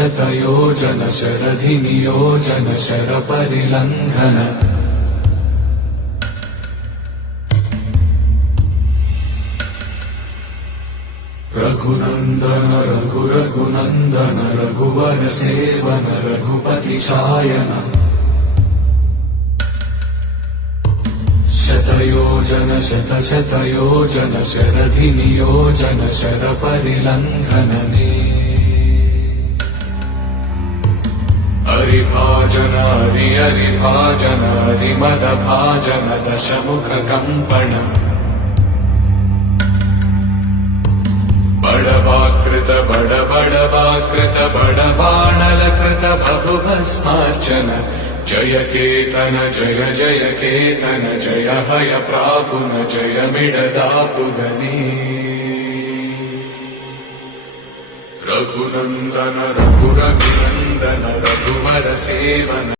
शतयोजन शरधिनियोजन शरपरिलङ्घन रघुनन्दन रघुरघुनन्दन रघुवर seven Raghupati Shayan शतयोजन शतशतयोजन शरधिनियोजन शरपरिलङ्घनने हरिभाजन हरिभाजन हरिमदभाजन दशमुख कंपन बड़वाकृत बड़बाणलकृत बहुभस्मार्चन जय केतन जय जय केतन जय हय प्रापुन जय मिडदापुगने रघुनन्दन रघुरघुनन्दन रघुवर सेवन